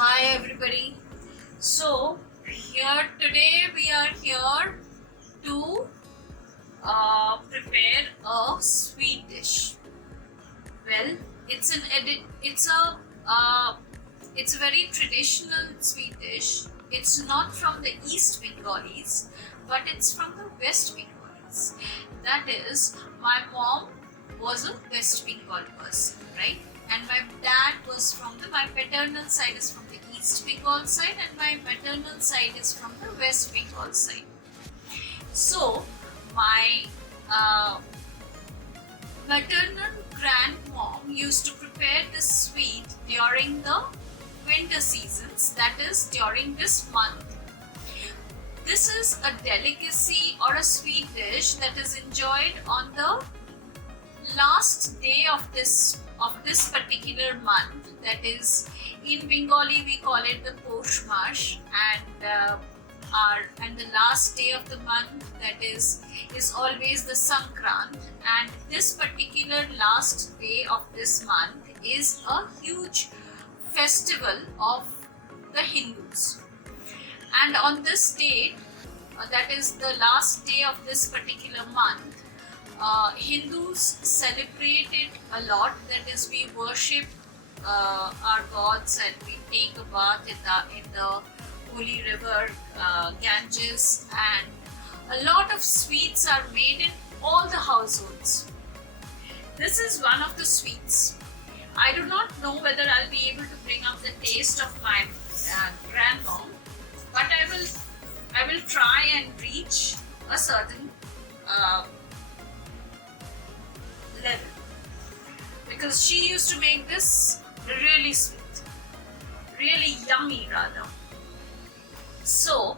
Hi everybody. So here today we are here to prepare a sweet dish. Well, it's a very traditional sweet dish. It's not from the East Bengalis, but it's from the West Bengalis. That is, my mom was a West Bengal person, right? And my dad was my paternal side is from the East Bengal side, and my maternal side is from the West Bengal side. So, my maternal grandmom used to prepare this sweet during the winter seasons, that is during this month. This is a delicacy or a sweet dish that is enjoyed on the last day of this particular month. That is, in Bengali we call it the Posh Mash, and the last day of the month, that is always the Sankrant, and this particular last day of this month is a huge festival of the Hindus. And on this date, that is the last day of this particular month, Hindus celebrate it a lot. That is, we worship our gods and we take a bath in the holy river Ganges, and a lot of sweets are made in all the households. This is one of the sweets. I do not know whether I'll be able to bring up the taste of my grandmom, but I will try and reach a certain level, because she used to make this really sweet, really yummy rather. So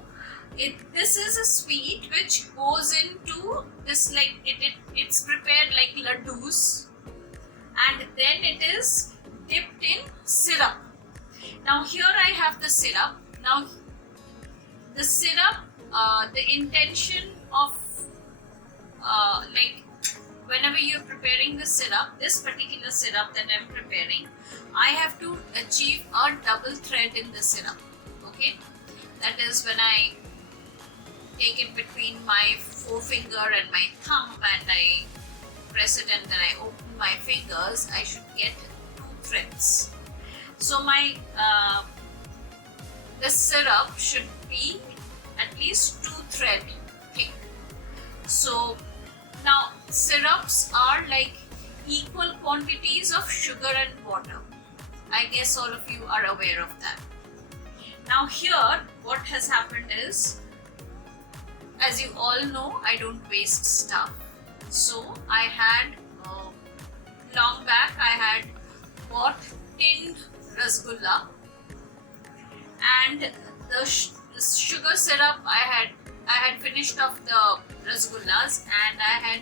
this is a sweet which goes into this, like it's prepared like laddus, and then it is dipped in syrup. Now here I have the syrup. Now the syrup, the intention of whenever you're preparing the syrup, this particular syrup that I'm preparing, I have to achieve a double thread in the syrup. Okay, that is, when I take it between my forefinger and my thumb and I press it and then I open my fingers, I should get 2 threads. So my the syrup should be at least 2 thread thick. So now syrups are like equal quantities of sugar and water. I guess all of you are aware of that. Now here what has happened is, as you all know, I don't waste stuff. So I had long back I had bought tinned rasgulla, and the sugar syrup I had finished off the rasgullas, and I had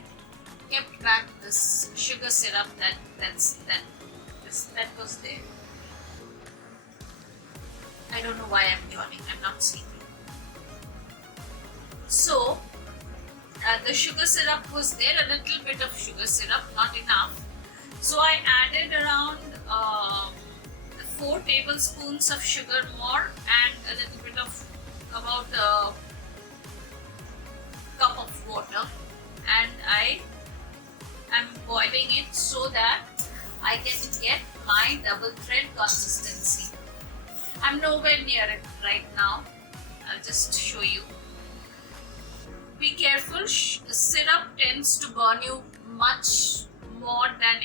kept back this sugar syrup that was there. I don't know why I'm yawning. I'm not sleeping. So the sugar syrup was there, a little bit of sugar syrup, not enough. So I added around 4 tablespoons of sugar more, and a little bit of about a cup of water, and I am boiling it so that I can get my double thread consistency. I'm nowhere near it right now. I'll just show you. Be careful, syrup tends to burn you much more than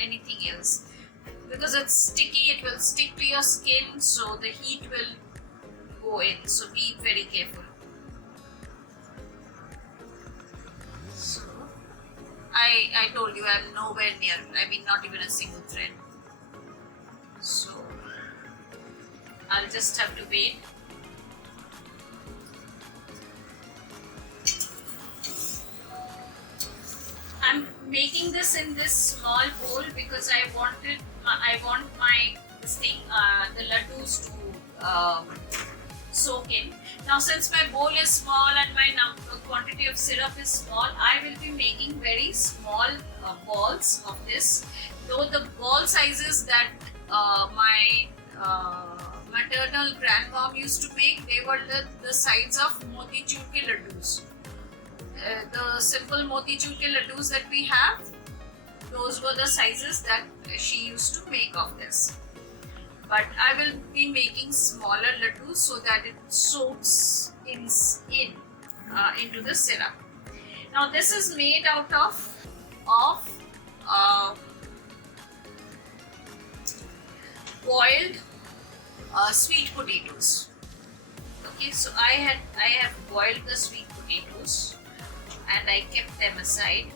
anything else, because it's sticky. It will stick to your skin, so the heat will go in. So be very careful. So I told you I'm nowhere near. I mean, not even a single thread. So I'll just have to wait. I'm making this in this small bowl because I want my the laddus to soak in. Now, since my bowl is small and my quantity of syrup is small, I will be making very small balls of this. Though the ball sizes that my maternal grandmom used to make, they were the size of motichur ke laddus. The simple motichur ke laddus that we have, those were the sizes that she used to make of this. But I will be making smaller laddus so that it soaks into the syrup. Now this is made out of boiled sweet potatoes. Okay, so I have boiled the sweet potatoes and I kept them aside.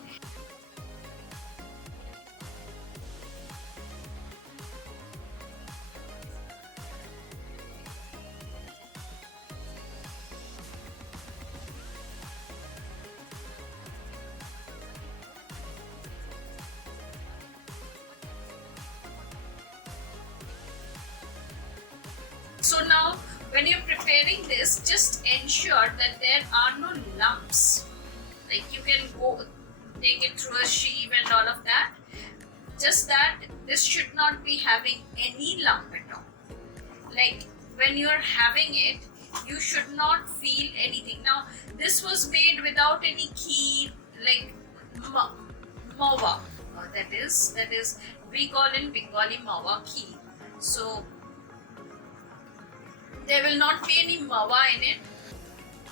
So now when you're preparing this, just ensure that there are no lumps. Like you can go take it through a sieve and all of that. Just that this should not be having any lump at all. Like when you're having it, you should not feel anything. Now this was made without any kheer, like mawa. That is we call in Bengali mawa kheer. So there will not be any mawa in it,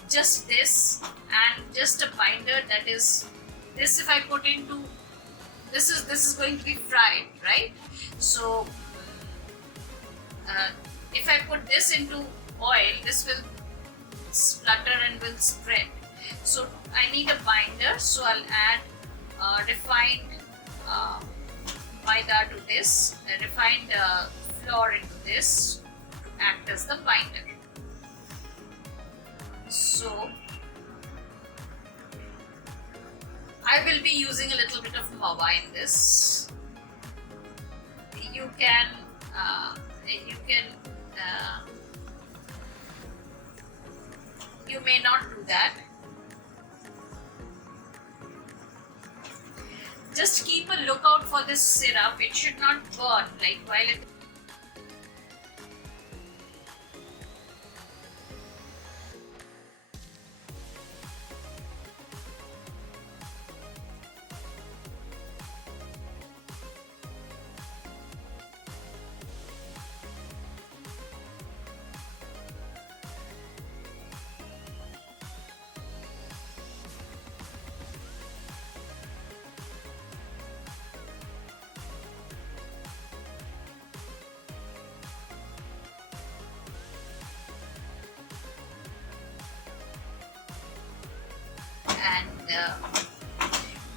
just this and just a binder, that is this. If I put into this is going to be fried, right? So if I put this into oil, this will splutter and will spread. So I need a binder, so I'll add refined maida to this, refined flour into this, act as the binder. So I will be using a little bit of mawa in this. You may not do that. Just keep a lookout for this syrup. It should not burn, like while it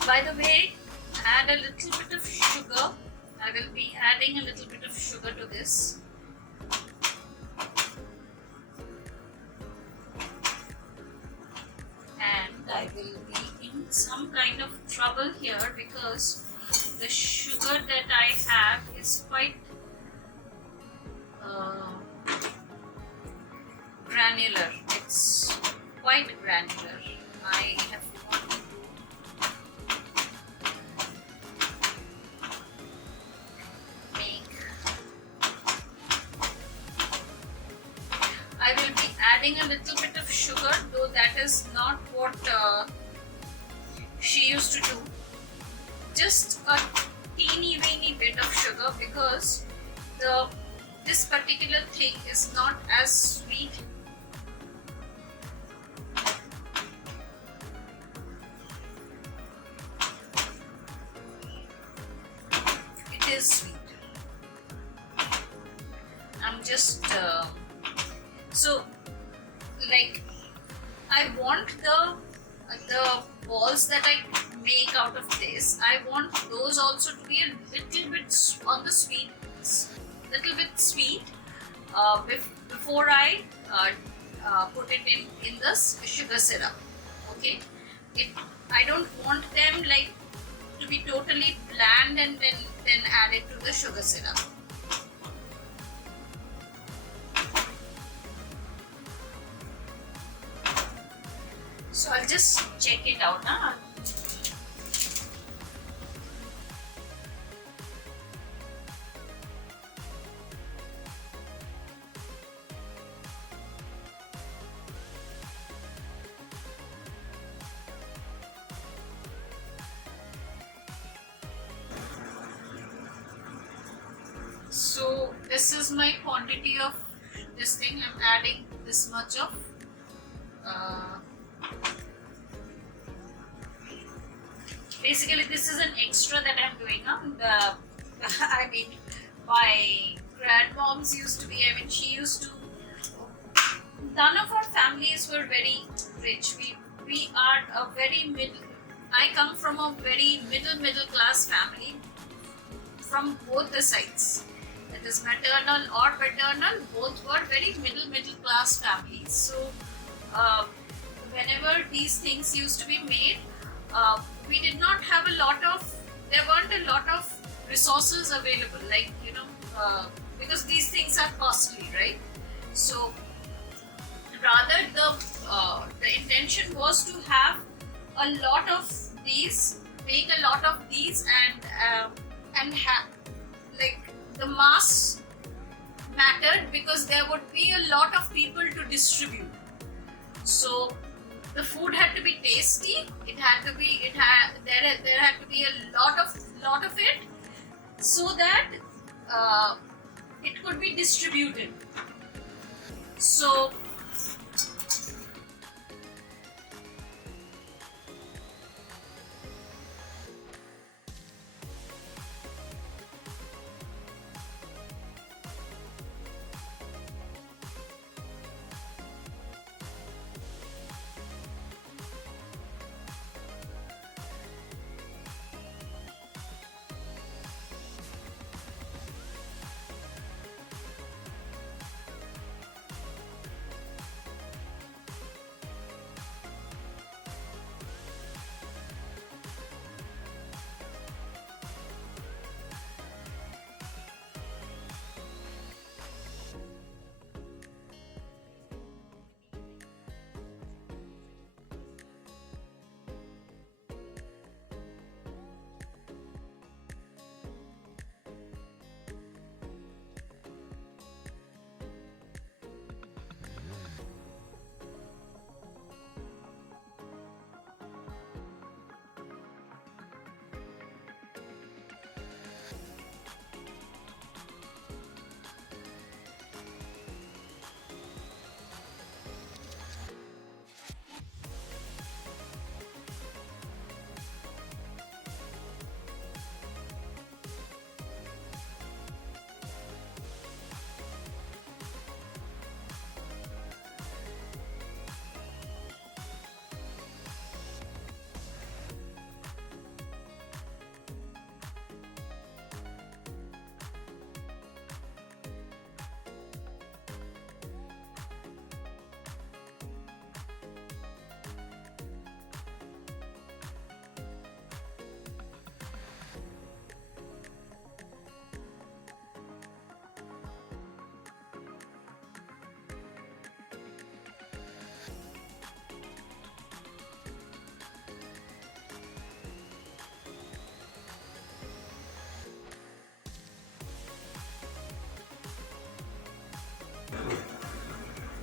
by the way, add a little bit of sugar. I will be adding a little bit of sugar to this. And I will be in some kind of trouble here because the sugar that I have is quite granular. It's quite granular. I have adding a little bit of sugar, though that is not what she used to do. Just a teeny weeny bit of sugar because this particular thing is not as sweet. It is sweet. I'm just so like I want the balls that I make out of this, I want those also to be a little bit on the sweet, little bit sweet before I put it in the sugar syrup. Okay, I don't want them like to be totally bland and then add it to the sugar syrup. So I'll just check it out now. So this is my quantity of this thing. I'm adding this much of uh, basically this is an extra that I'm doing. I mean, my grandmoms used to be, I mean, she used to, none of our families were very rich. We are a very middle, I come from a very middle class family from both the sides. That is maternal or paternal, both were very middle class families. So uh, whenever these things used to be made, we did not have a lot of, there weren't a lot of resources available, like, you know, because these things are costly, right? So rather the intention was to have a lot of these, make a lot of these, and have, like, the mass mattered because there would be a lot of people to distribute. So the food had to be tasty. It had to be, there had to be a lot of it, so that it could be distributed. So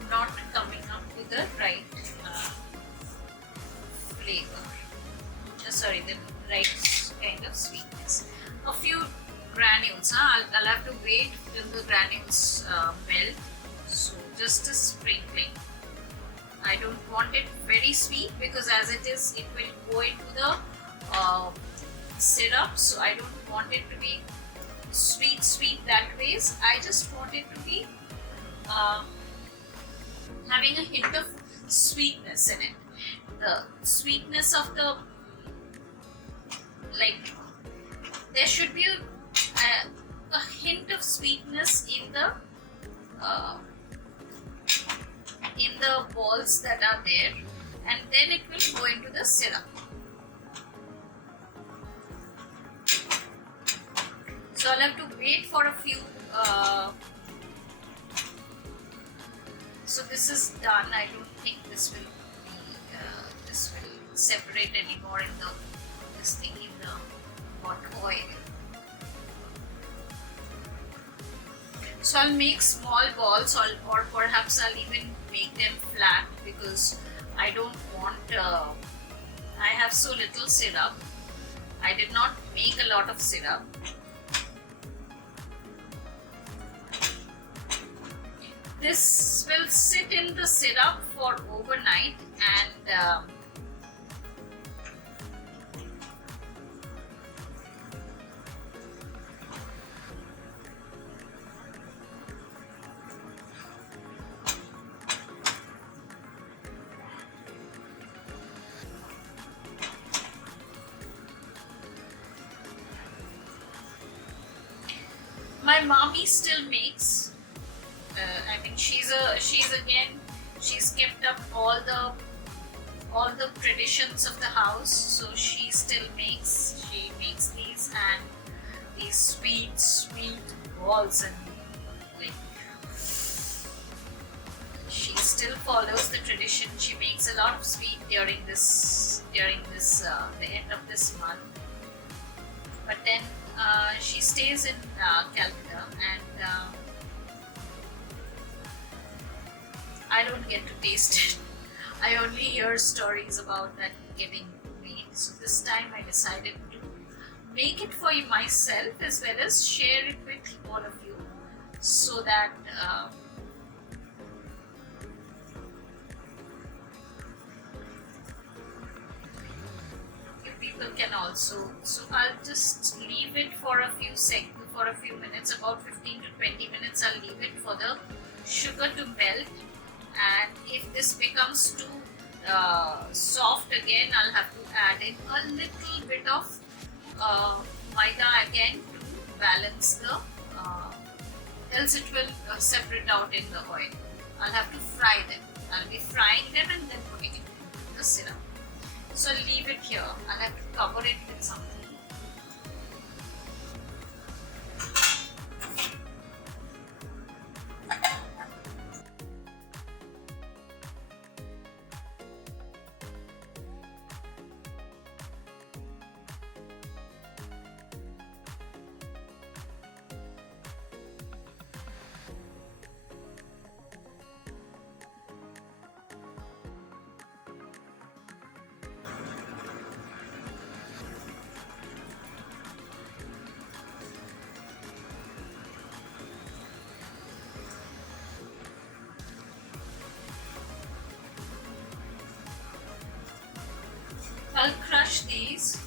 not coming up with the right flavor. Sorry, the right kind of sweetness. A few granules. I'll have to wait till the granules melt. So just a sprinkling. I don't want it very sweet because as it is, it will go into the syrup. So I don't want it to be sweet that ways. I just want it to be having a hint of sweetness in it. The sweetness of the, like, there should be a hint of sweetness in the balls that are there, and then it will go into the syrup. So I'll have to wait for a few. So this is done. I don't think this will be, this will separate anymore in the this thing in the hot oil. So I'll make small balls, or perhaps I'll even make them flat because I don't want. I have so little syrup. I did not make a lot of syrup. This will sit in the syrup for overnight, and my mommy still makes. I mean, she's kept up all the traditions of the house. So she still makes. She makes these and these sweet balls, and like she still follows the tradition. She makes a lot of sweet during this the end of this month. But then she stays in Calcutta, and I don't get to taste it. I only hear stories about that getting made. So this time I decided to make it for myself as well as share it with all of you, so that you people can also. So I'll just leave it for a few minutes, about 15 to 20 minutes. I'll leave it for the sugar to melt, and if this becomes too soft again, I'll have to add in a little bit of maida again to balance the else it will separate out in the oil. I'll have to fry them. I'll be frying them and then putting it into the syrup. So I'll leave it here. I'll have to cover it with something. I'll crush these.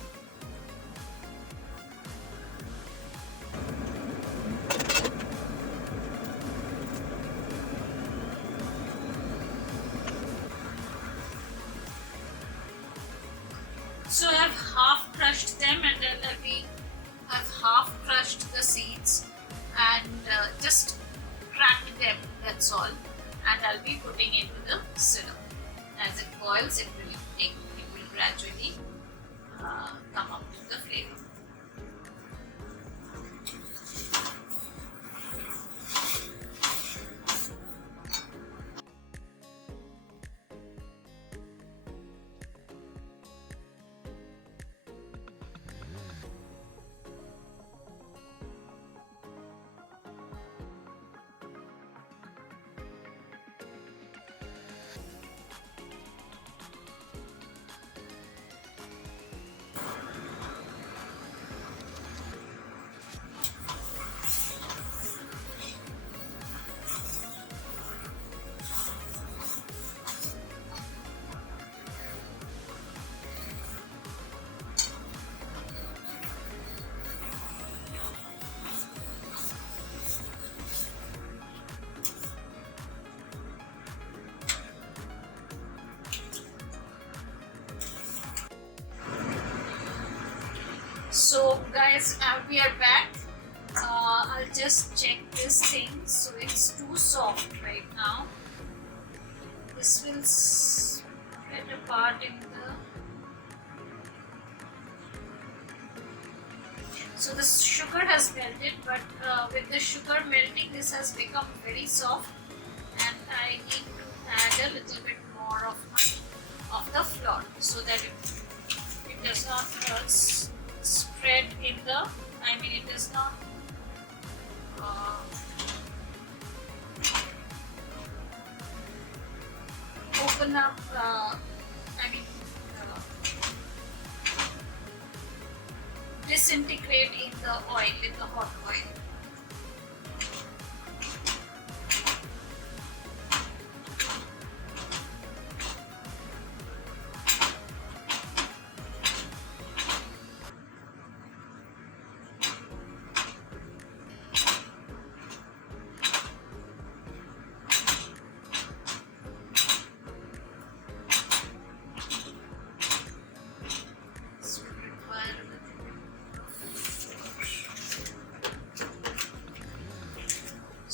So I have half crushed them, and then I've half crushed the seeds and just cracked them, that's all. And I'll be putting into the syrup. As it boils, it will gradually come up to the flavor. So guys, we are back. I'll just check this thing. So it's too soft right now. This will spread apart in the... So the sugar has melted, but with the sugar melting, this has become very soft, and I need to add a little bit more of the flour, so that it does not spread in the, it does not open up, disintegrate in the oil, in the hot oil.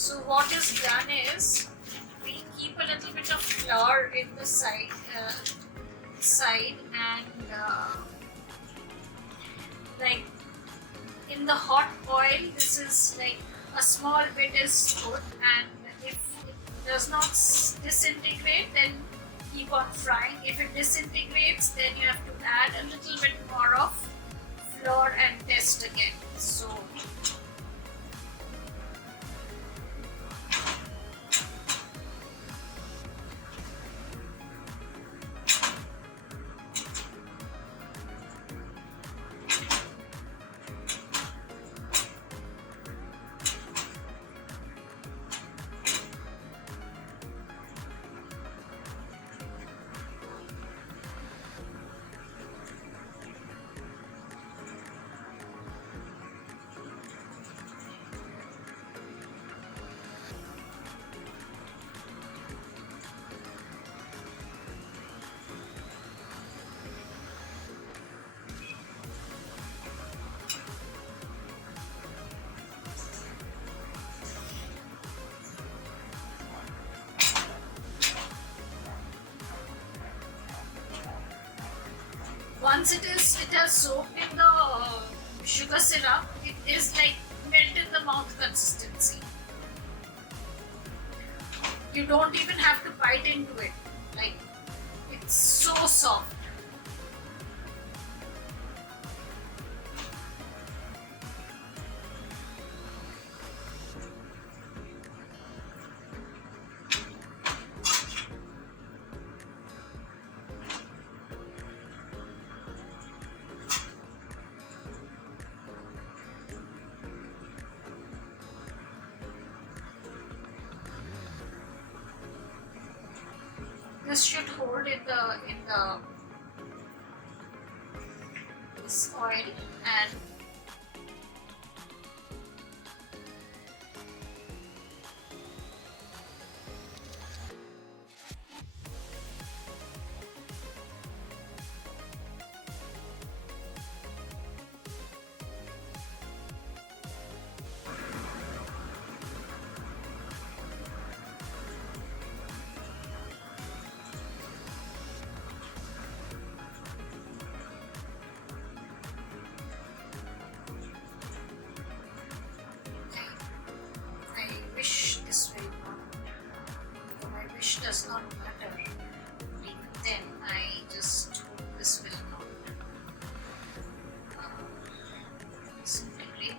So what is done is we keep a little bit of flour in the side, and like in the hot oil, this is like a small bit is good, and if it does not disintegrate, then keep on frying. If it disintegrates, then you have to add a little bit more of flour and test again. So once it has soaked in the sugar syrup, it is like melt in the mouth consistency. You don't even have to bite into it. Like, it's so soft. This should hold in the this oil, and does not matter. Even then, I just hope this will not disintegrate.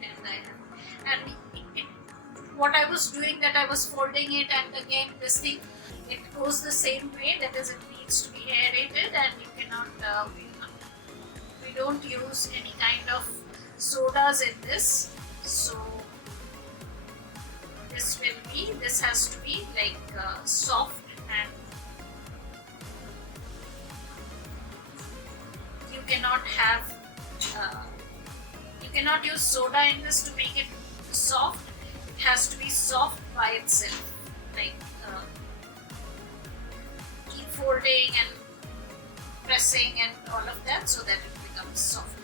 What I was doing, that I was folding it, and again this thing, it goes the same way. That is, it needs to be aerated, and you cannot. We don't use any kind of sodas in this, so this has to be like soft, and you cannot use soda in this to make it soft. It has to be soft by itself. Like keep folding and pressing and all of that so that it becomes soft.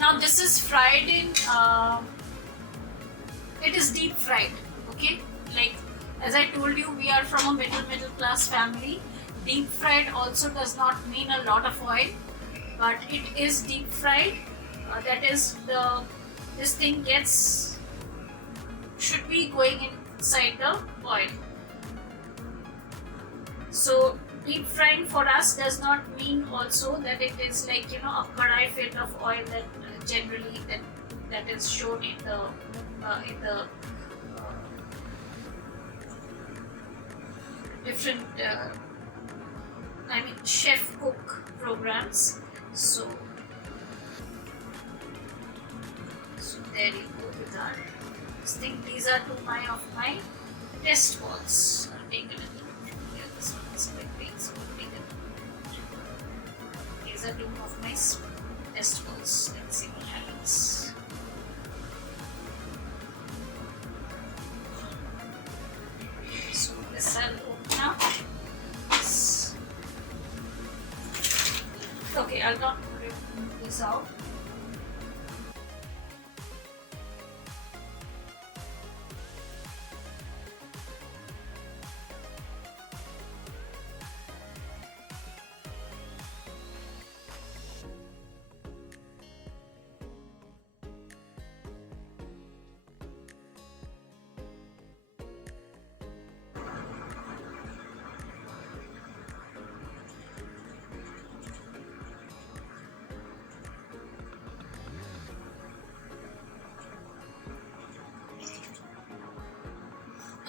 Now this is fried in, it is deep fried, okay? Like, as I told you, we are from a middle class family. Deep fried also does not mean a lot of oil, but it is deep fried. That is, this thing should be going inside the oil. So deep frying for us does not mean also that it is like, a kadai filled of oil that generally that is shown in the different I mean chef cook programs. So there you go with our this thing. These are two of my test balls. I'll take a little bit here. This one is quite big, so I'll take it. These are two of my test balls. Let's see what happens. So this I'll open up. Okay, I'll not remove this out.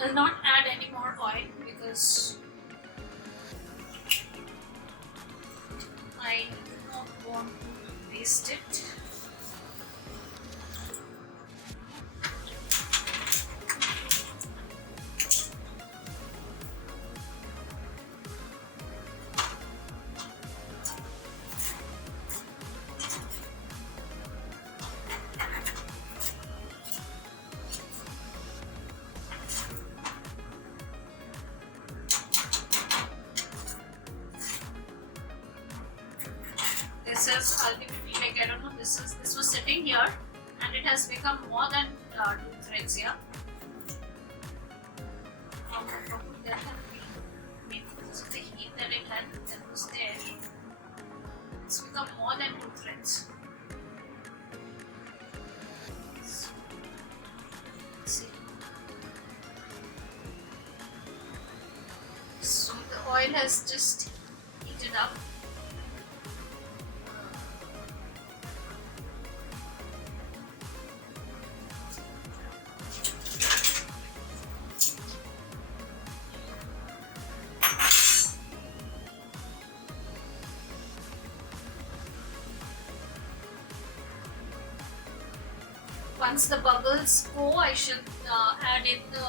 I'll not add any more oil because I do not want to waste it. This is ultimately, like, I don't know, this was sitting here and it has become more than 2 threads here. How could that have been? Maybe because of the heat that it had that was there. It's become more than 2 threads. So, let's see. So the oil has just heated up. Once the bubbles go, I should add in the.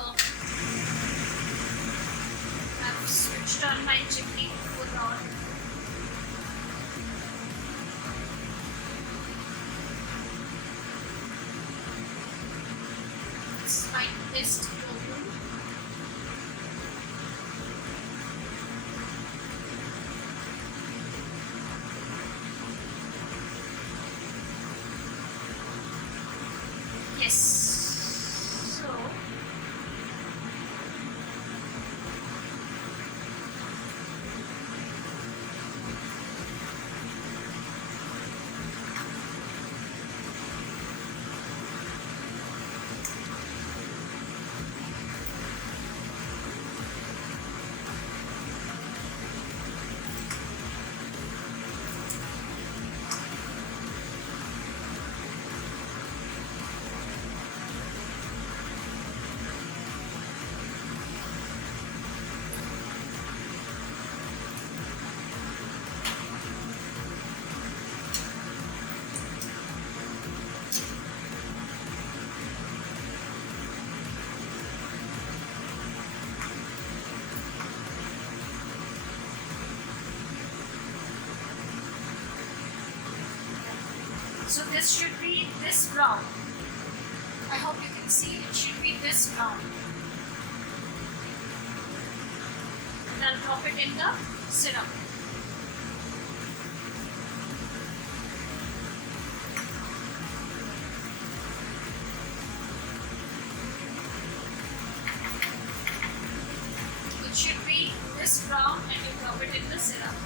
I've switched on my chimney to put on. It's my test oven. Yes. So So this should be this brown. I hope you can see it should be this brown. And I'll drop it in the syrup. It should be this brown and you drop it in the syrup.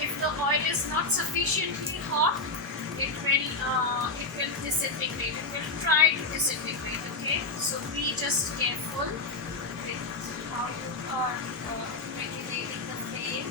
if the oil is not sufficiently hot, it will disintegrate. It will try to disintegrate. Okay, so be just careful with how you are regulating the flame.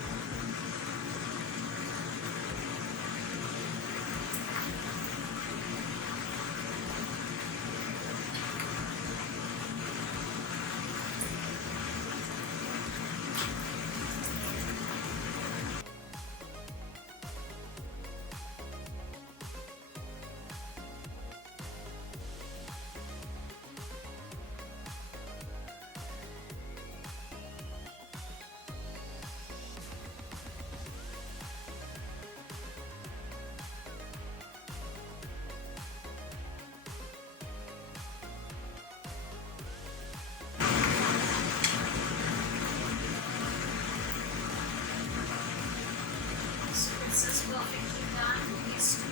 This is perfectly done, these two.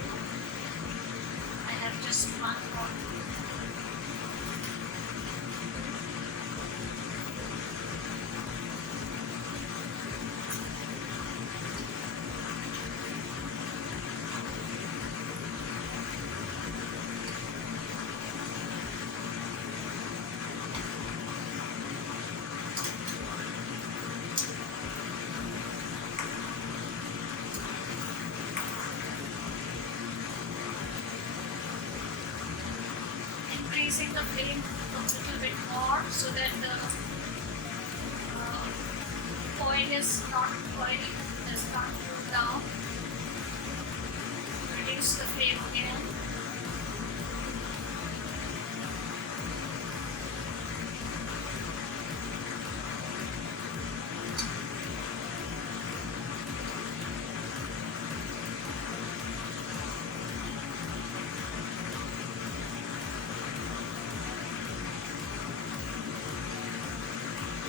I have just one more. Increasing the flame a little bit more so that the oil is not cooled down. Reduce the flame again.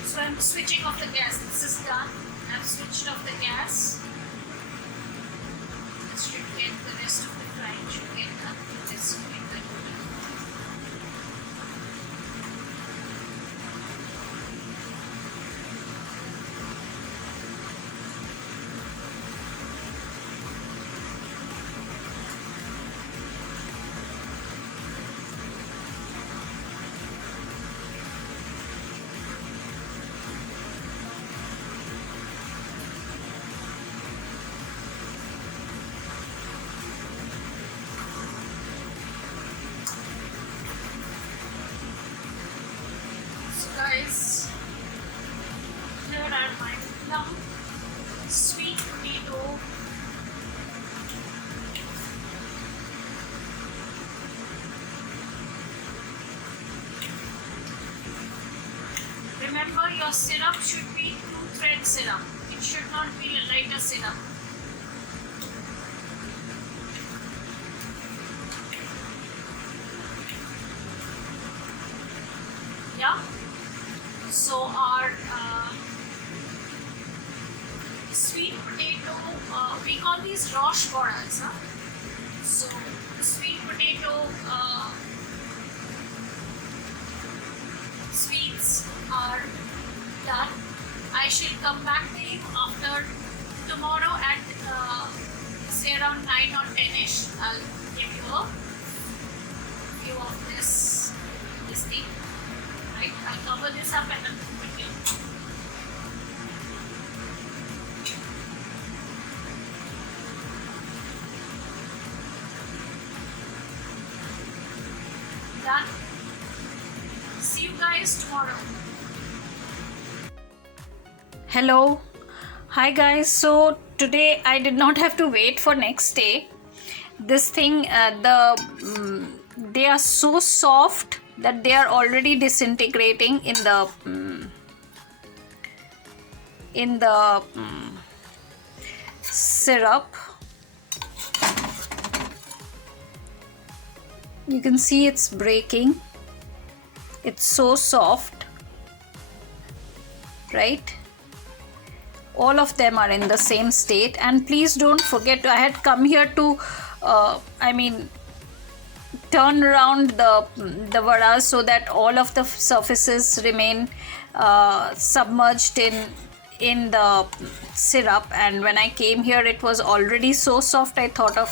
So I'm switching off the gas. This is done. I've switched off the gas. This should get the rest of the frying should get done. This will be good. Guys, here are my plum sweet potato remember your syrup should be 2-thread syrup. It should not be a lighter syrup. Yeah. So our sweet potato, we call these Rash Barras. Huh? So the sweet potato sweets are done. I shall come back to you after tomorrow at say around 9 or 10ish. I'll give you a view of this thing. Right? I'll cover this up and then put it in. Done. See you guys tomorrow. Hello. Hi guys. So today I did not have to wait for next day. This thing, they are so soft that they are already disintegrating in the syrup. You can see it's breaking. It's so soft, right? All of them are in the same state. And please don't forget, I had come here to turn around the varas so that all of the surfaces remain submerged in the syrup, and when I came here it was already so soft. I thought of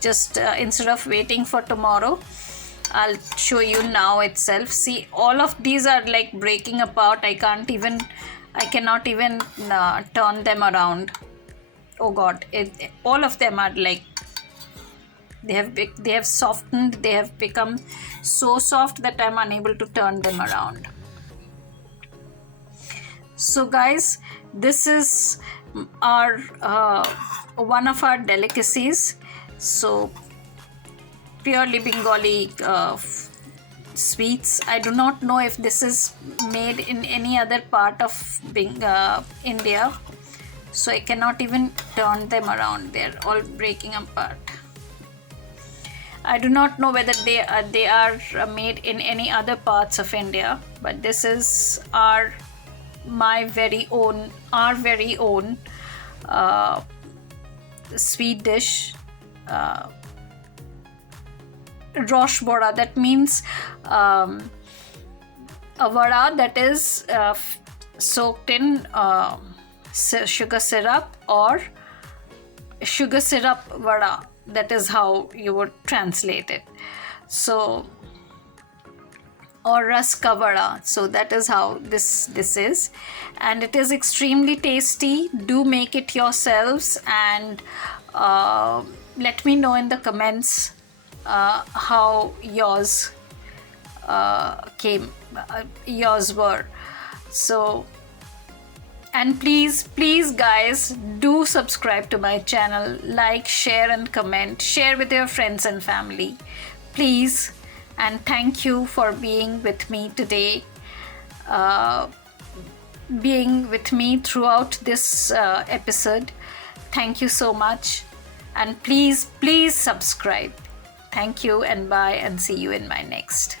just instead of waiting for tomorrow, I'll show you now itself. See, all of these are like breaking apart. I cannot even turn them around. Oh god, all of them are like they have softened. They have become so soft that I'm unable to turn them around. So guys, this is our one of our delicacies. So purely Bengali sweets. I do not know if this is made in any other part of India, so I cannot even turn them around. They're all breaking apart. I do not know whether they are made in any other parts of India, but this is our very own sweet dish, Rash Barra. That means a vada that is soaked in sugar syrup, or sugar syrup vada. That is how you would translate it. So, or raska vada. So that is how this is, and it is extremely tasty. Do make it yourselves, and let me know in the comments how yours yours were. So, and please guys, do subscribe to my channel, like, share and comment, share with your friends and family, please. And thank you for being with me today, being with me throughout this episode. Thank you so much, and please subscribe. Thank you, and bye, and see you in my next.